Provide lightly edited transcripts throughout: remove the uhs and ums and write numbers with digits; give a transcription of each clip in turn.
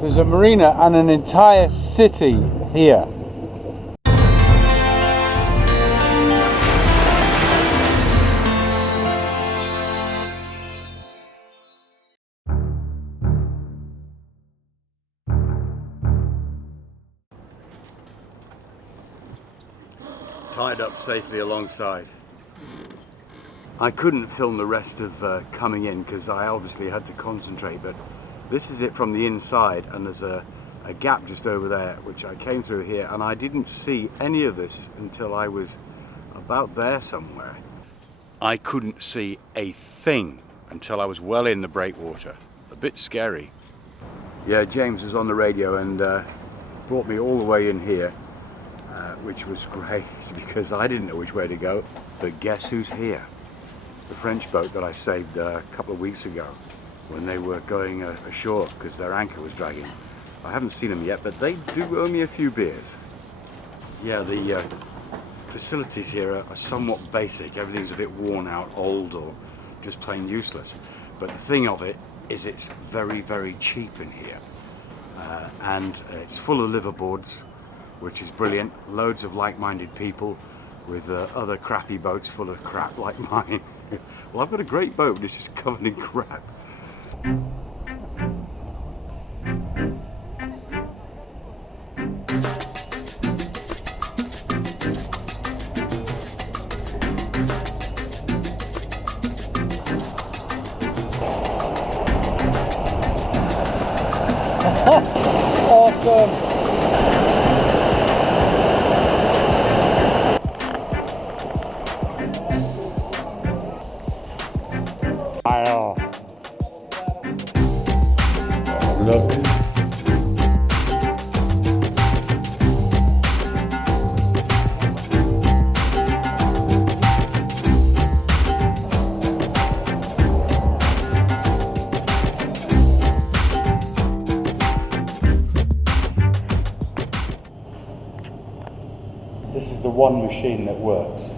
There's a marina and an entire city here. Tied up safely alongside. I couldn't film the rest of coming in because I obviously had to concentrate, but this is it from the inside, and there's a gap just over there which I came through here, and I didn't see any of this until I was about there somewhere. I couldn't see a thing until I was well in the breakwater. A bit scary. Yeah, James was on the radio and brought me all the way in here, which was great because I didn't know which way to go. But guess who's here? The French boat that I saved a couple of weeks ago when they were going ashore because their anchor was dragging. I haven't seen them yet, but they do owe me a few beers. Yeah, the facilities here are somewhat basic. Everything's a bit worn out, old, or just plain useless. But the thing of it is it's very, very cheap in here. And it's full of liveaboards, which is brilliant. Loads of like-minded people with other crappy boats full of crap like mine. Well, I've got a great boat, but it's just covered in crap. Awesome! Lovely. This is the one machine that works.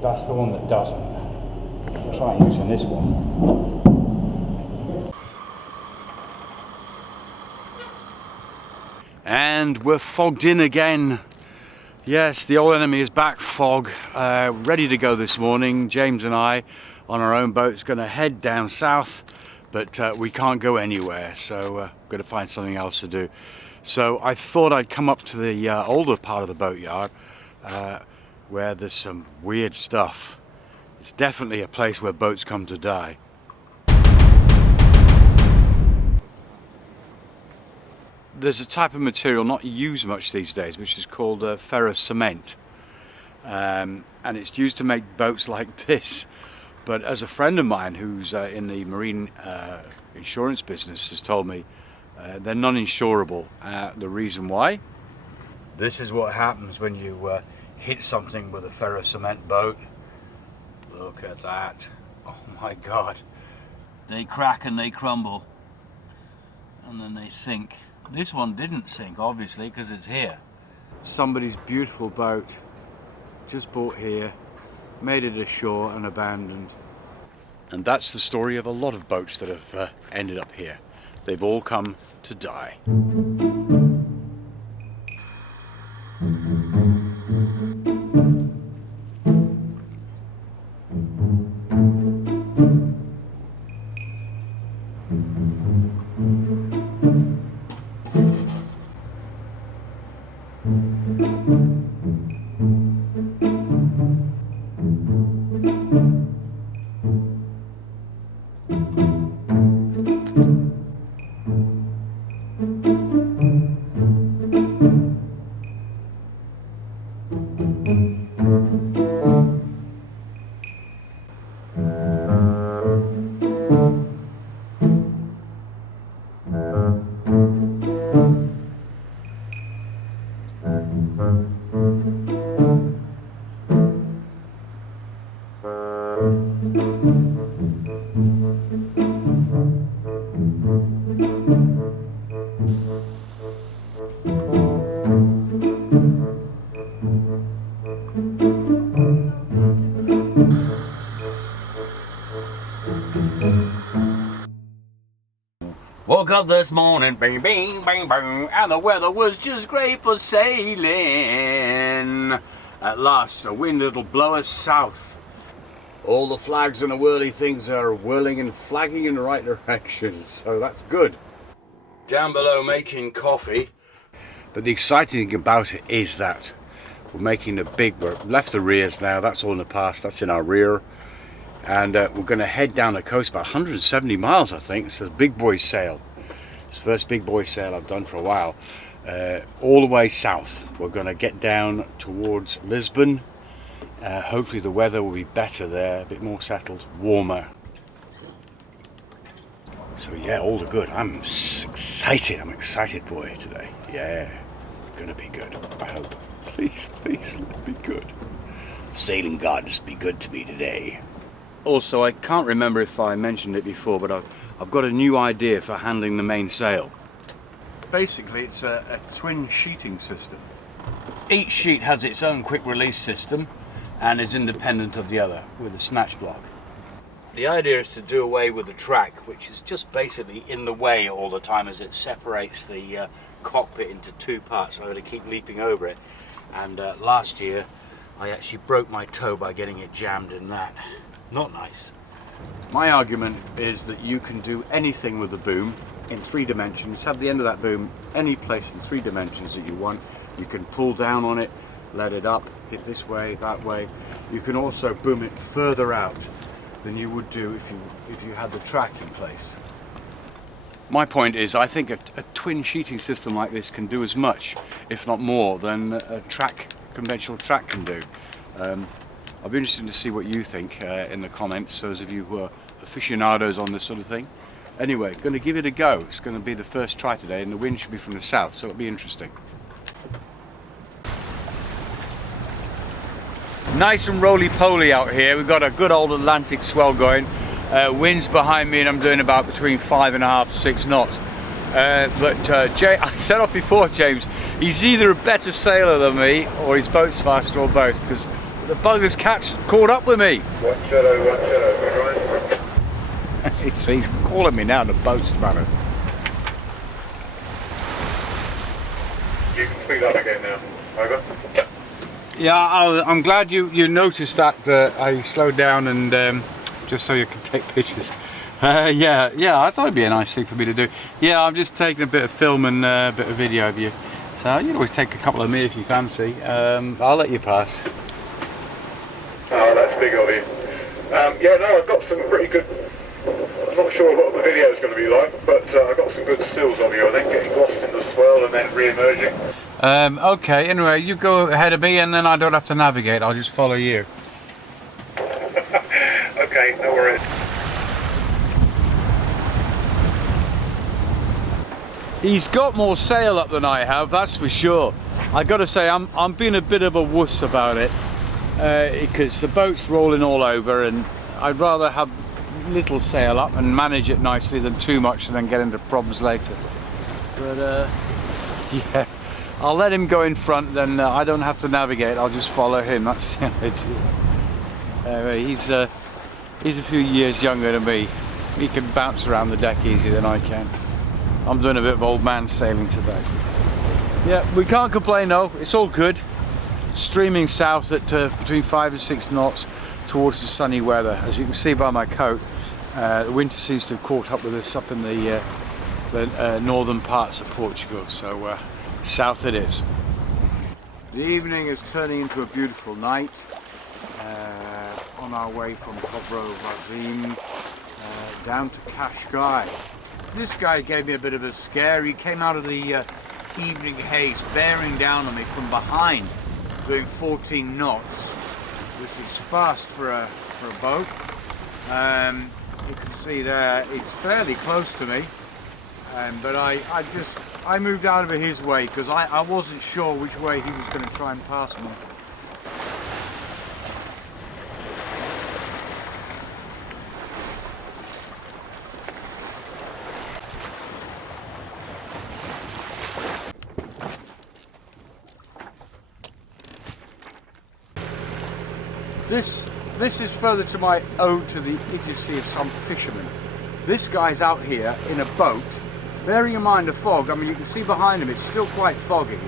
That's the one that doesn't. I'll try using this one. And we're fogged in again. Yes, the old enemy is back, fog. Ready to go this morning. James and I on our own boat is going to head down south, but we can't go anywhere, so we're going to find something else to do. So I thought I'd come up to the older part of the boatyard where there's some weird stuff. It's definitely a place where boats come to die. There's a type of material not used much these days, which is called ferrous cement, and it's used to make boats like this. But as a friend of mine who's in the marine insurance business has told me, they're non-insurable. The reason why? This is what happens when you hit something with a ferrous cement boat. Look at that. Oh my God. They crack and they crumble, and then they sink. This one didn't sink, obviously, because it's here. Somebody's beautiful boat, just bought here, made it ashore and abandoned. And that's the story of a lot of boats that have ended up here. They've all come to die. Woke up this morning, bing, bing, bing, bing, and the weather was just great for sailing. At last, a wind that'll blow us south. All the flags and the whirly things are whirling and flagging in the right direction, so that's good. Down below making coffee, but the exciting thing about it is that we're making we've left the rears now, that's all in the past, that's in our rear. And we're going to head down the coast about 170 miles, I think. It's a big boy sail. It's the first big boy sail I've done for a while. All the way south. We're going to get down towards Lisbon. Hopefully the weather will be better there, a bit more settled, warmer. So yeah, all the good. I'm excited. I'm excited, boy, today. Yeah, gonna be good, I hope. Please, please, let it be good. Sailing gods, be good to me today. Also, I can't remember if I mentioned it before, but I've got a new idea for handling the mainsail. Basically, it's a twin sheeting system. Each sheet has its own quick release system and is independent of the other with a snatch block. The idea is to do away with the track, which is just basically in the way all the time as it separates the cockpit into two parts. So I'm going to keep leaping over it. And last year, I actually broke my toe by getting it jammed in that. Not nice. My argument is that you can do anything with the boom in 3 dimensions, have the end of that boom any place in 3 dimensions that you want. You can pull down on it, let it up, hit this way, that way. You can also boom it further out than you would do if you had the track in place. My point is, I think a twin sheeting system like this can do as much, if not more, than a conventional track can do. I'll be interested to see what you think in the comments, those of you who are aficionados on this sort of thing. Anyway, going to give it a go. It's going to be the first try today, and the wind should be from the south, so it'll be interesting. Nice and roly-poly out here. We've got a good old Atlantic swell going. Wind's behind me, and I'm doing about between 5.5 to 6 knots. I said off before, James, he's either a better sailor than me, or his boat's faster, or both, because the bugger's caught up with me. One shadow, good right. He's calling me now, the boat's spanner. You can speak up again now. Over. Yeah, I'm glad you noticed that I slowed down and just so you can take pictures. Yeah, I thought it'd be a nice thing for me to do. Yeah, I'm just taking a bit of film and a bit of video of you. So you can always take a couple of me if you fancy. I'll let you pass. Oh, that's big of you. Yeah, no, I've got some pretty good. I'm not sure what the video is going to be like, but I've got some good stills of you, I think, getting lost in the swell and then re-emerging. Okay, anyway, you go ahead of me and then I don't have to navigate, I'll just follow you. Okay, no worries. He's got more sail up than I have, that's for sure. I got to say, I'm being a bit of a wuss about it because the boat's rolling all over, and I'd rather have little sail up and manage it nicely than too much and then get into problems later. But yeah, I'll let him go in front, then I don't have to navigate, I'll just follow him, that's the idea. He's a few years younger than me. He can bounce around the deck easier than I can. I'm doing a bit of old man sailing today. Yeah, we can't complain though, it's all good. Streaming south at between 5 and 6 knots towards the sunny weather. As you can see by my coat, the winter seems to have caught up with us up in the northern parts of Portugal, so south it is. The evening is turning into a beautiful night. On our way from Cobro Vazim down to Cascais. This guy gave me a bit of a scare. He came out of the evening haze bearing down on me from behind, doing 14 knots, which is fast for a boat. You can see there it's fairly close to me, but I moved out of his way because I wasn't sure which way he was going to try and pass me. This is further to my ode to the idiocy of some fishermen. This guy's out here in a boat bearing in mind the fog, I mean, you can see behind him, it's still quite foggy.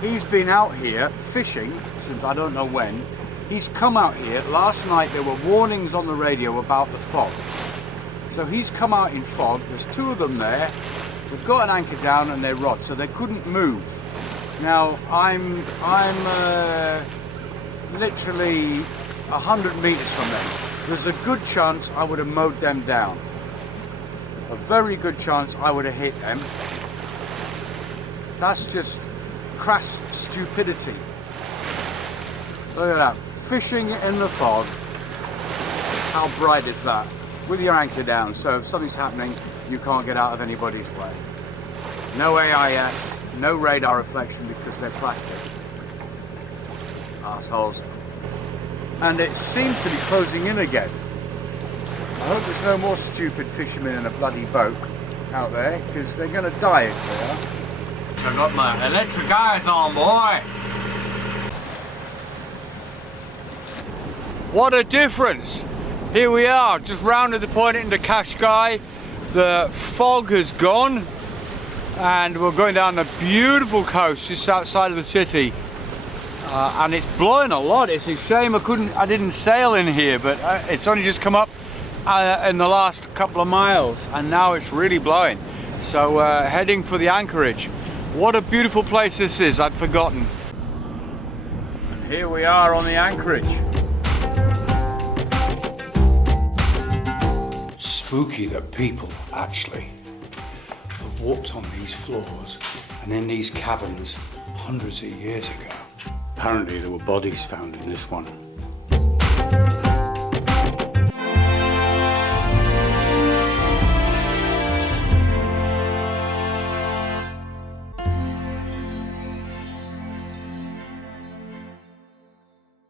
He's been out here fishing since I don't know when. He's come out here. Last night there were warnings on the radio about the fog. So he's come out in fog. There's two of them there. They've got an anchor down and their rod, so they couldn't move. Now I'm literally 100 meters from them. There's a good chance I would have mowed them down. A very good chance I would have hit them. That's just crass stupidity. Look at that. Fishing in the fog. How bright is that? With your anchor down, so if something's happening, you can't get out of anybody's way. No AIS, no radar reflection because they're plastic. Assholes. And it seems to be closing in again. I hope there's no more stupid fishermen in a bloody boat out there, because they're going to die if they are. So I've got my electric eyes on, boy. What a difference! Here we are, just rounded the point into Qashqai. The fog has gone, and we're going down the beautiful coast just outside of the city. And it's blowing a lot. It's a shame I didn't sail in here, but it's only just come up in the last couple of miles, and now it's really blowing. So heading for the anchorage. What a beautiful place this is, I'd forgotten. And here we are on the anchorage. Spooky that people actually have walked on these floors and in these caverns hundreds of years ago. Apparently there were bodies found in this one.